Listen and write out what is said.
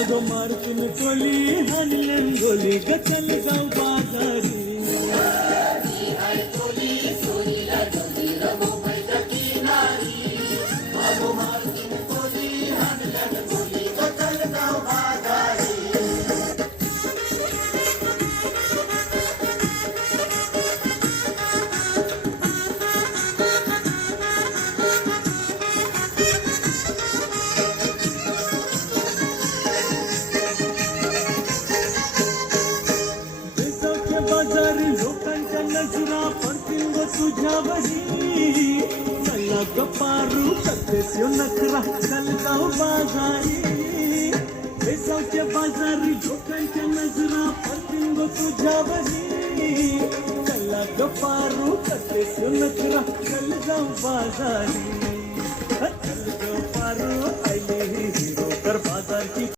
अगं मारतीन टोली हाणलं गोली ग चल जाऊ बाजारी बाजारी लोकांच्या नजरा पडतील ग तुझ्यावरी चला ग पारू करतेस यो नखरा चल जाऊ बाजारी बेसावच्या बाजारी लोकांच्या नजरा पडतील ग तुझ्यावरी चला ग पारू करतेस यो नखरा चल जाऊ बाजारी चल ग पारू आईले हिरो कर बाजारची